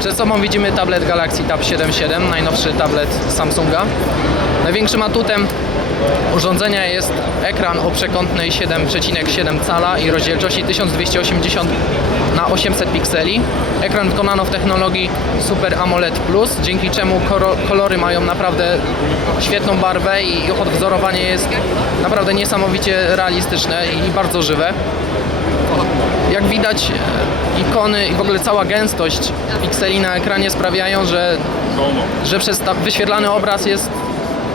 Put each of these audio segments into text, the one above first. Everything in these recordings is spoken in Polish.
Przed sobą widzimy tablet Galaxy Tab 7.7, najnowszy tablet Samsunga. Największym atutem urządzenia jest ekran o przekątnej 7,7 cala i rozdzielczości 1280 na 800 pikseli. Ekran wykonano w technologii Super AMOLED Plus, dzięki czemu kolory mają naprawdę świetną barwę i ich odwzorowanie jest naprawdę niesamowicie realistyczne i bardzo żywe. Jak widać, ikony i w ogóle cała gęstość pikseli na ekranie sprawiają, że, że przez wyświetlany obraz jest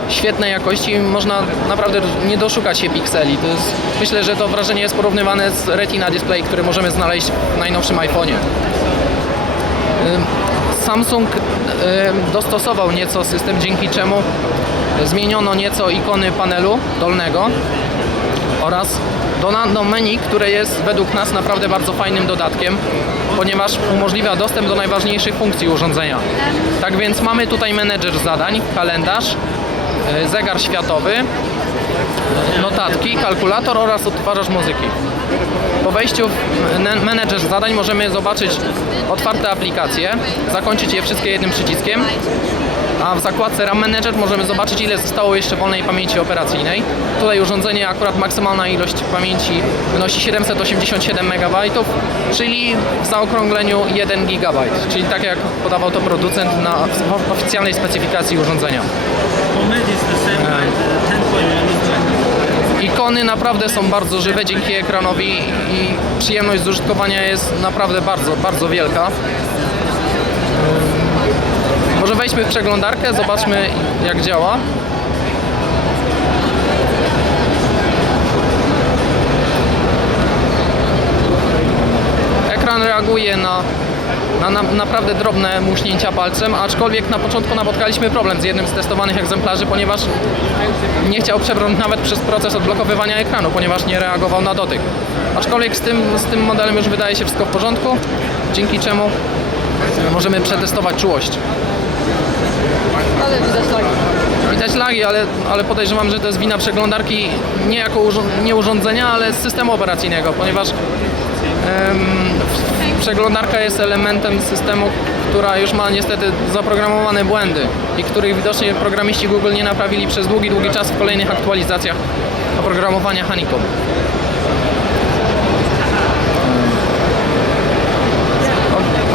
świetnej jakości i można naprawdę nie doszukać się pikseli. To jest, myślę, że to wrażenie jest porównywane z Retina Display, który możemy znaleźć w najnowszym iPhone'ie. Samsung dostosował nieco system, dzięki czemu zmieniono nieco ikony panelu dolnego oraz dodano menu, które jest według nas naprawdę bardzo fajnym dodatkiem, ponieważ umożliwia dostęp do najważniejszych funkcji urządzenia. Tak więc mamy tutaj menedżer zadań, kalendarz, y, zegar światowy, notatki, kalkulator oraz odtwarzacz muzyki. Po wejściu w men- menedżer zadań możemy zobaczyć otwarte aplikacje, zakończyć je wszystkie jednym przyciskiem, a w zakładce RAM Manager możemy zobaczyć ile zostało jeszcze wolnej pamięci operacyjnej. Tutaj urządzenie akurat maksymalna ilość pamięci wynosi 787 MB, czyli w zaokrągleniu 1 GB, czyli tak jak podawał to producent na w oficjalnej specyfikacji urządzenia. OLED is the same like the 10.1 Ikony naprawdę są bardzo żywe dzięki ekranowi i przyjemność z użytkowania jest naprawdę bardzo, bardzo wielka. Może wejdźmy w przeglądarkę, zobaczmy jak działa. Ekran reaguje na, na, na naprawdę drobne muśnięcia palcem, aczkolwiek na początku napotkaliśmy problem z jednym z testowanych egzemplarzy, ponieważ nie chciał przebrnąć nawet przez proces odblokowywania ekranu, ponieważ nie reagował na dotyk. Aczkolwiek z tym, z tym modelem już wydaje się wszystko w porządku, dzięki czemu możemy przetestować czułość. Widać tak. Widać lagi, ale, ale podejrzewam, że to jest wina przeglądarki nie jako nie urządzenia, ale systemu operacyjnego, ponieważ przeglądarka jest elementem systemu, która już ma niestety zaprogramowane błędy i których widocznie programiści Google nie naprawili przez długi, długi czas w kolejnych aktualizacjach oprogramowania Honeycomb.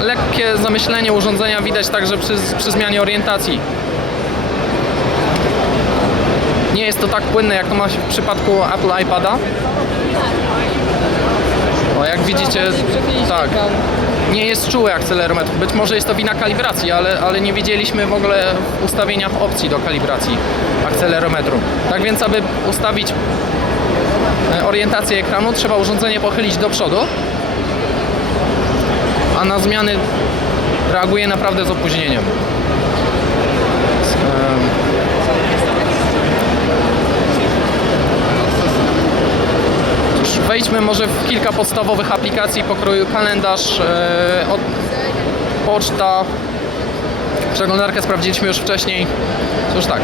Lekkie zamyślenie urządzenia widać także przy, przy zmianie orientacji. Jest to tak płynne, jak to ma się w przypadku Apple iPada. O, jak widzicie, tak, nie jest czuły akcelerometr. Być może jest to wina kalibracji, ale, ale nie widzieliśmy w ogóle w ustawieniach opcji do kalibracji akcelerometru. Tak więc, aby ustawić e, orientację ekranu, trzeba urządzenie pochylić do przodu, a na zmiany reaguje naprawdę z opóźnieniem. Wejdźmy może w kilka podstawowych aplikacji pokroju kalendarz, e, od, poczta. Przeglądarkę sprawdziliśmy już wcześniej. Cóż tak.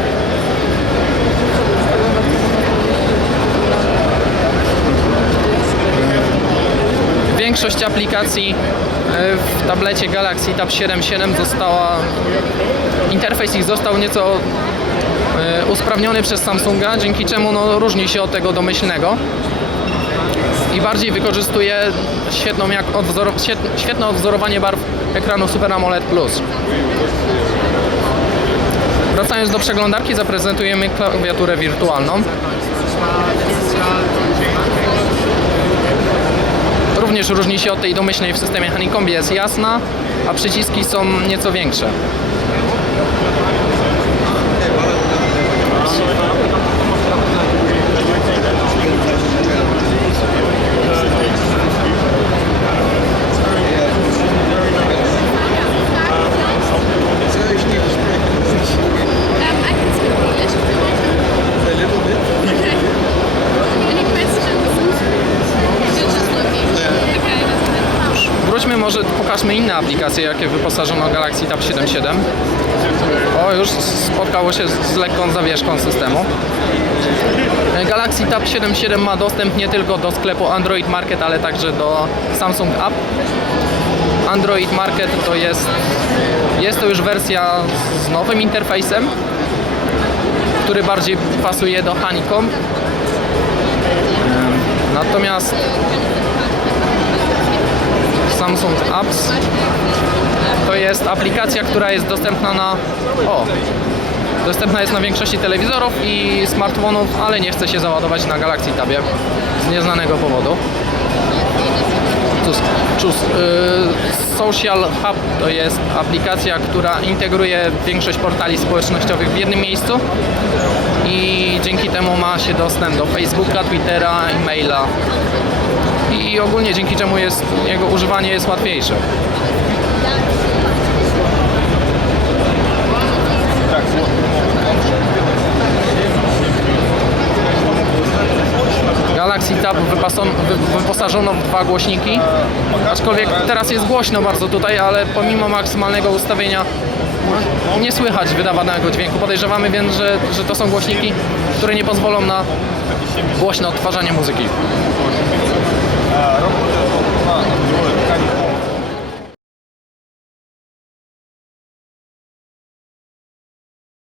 Większość aplikacji e, w tablecie Galaxy Tab 7.7 została. Interfejs ich został nieco e, usprawniony przez Samsunga, dzięki czemu no, różni się od tego domyślnego bardziej wykorzystuje świetną jak odwzoro, świet- świetne odwzorowanie barw ekranu Super AMOLED Plus. Wracając do przeglądarki, zaprezentujemy klawiaturę wirtualną. Również różni się od tej domyślnej w systemie Honeycomb, jest jasna, a przyciski są nieco większe. Wróćmy może, pokażmy inne aplikacje, jakie wyposażono Galaxy Tab 7.7. O, już spotkało się z lekką zawieszką systemu. Galaxy Tab 7.7 ma dostęp nie tylko do sklepu Android Market, ale także do Samsung App. Android Market to jest, jest to już wersja z nowym interfejsem, który bardziej pasuje do Honeycomb. Natomiast Samsung Apps to jest aplikacja, która jest dostępna na o, dostępna jest na większości telewizorów i smartfonów, ale nie chce się załadować na Galaxy Tabie z nieznanego powodu. Cóż, cóż, y, Social Hub to jest aplikacja, która integruje większość portali społecznościowych w jednym miejscu i dzięki temu ma się dostęp do Facebooka, Twittera, e-maila i ogólnie dzięki czemu jest, jego używanie jest łatwiejsze. Galaxy Tab wyposażono w dwa głośniki, aczkolwiek teraz jest głośno bardzo tutaj, ale pomimo maksymalnego ustawienia nie słychać wydawanego dźwięku. Podejrzewamy więc, że, że to są głośniki, które nie pozwolą na głośne odtwarzanie muzyki. あ、喜んでると、まあ、すごい、いかにこう。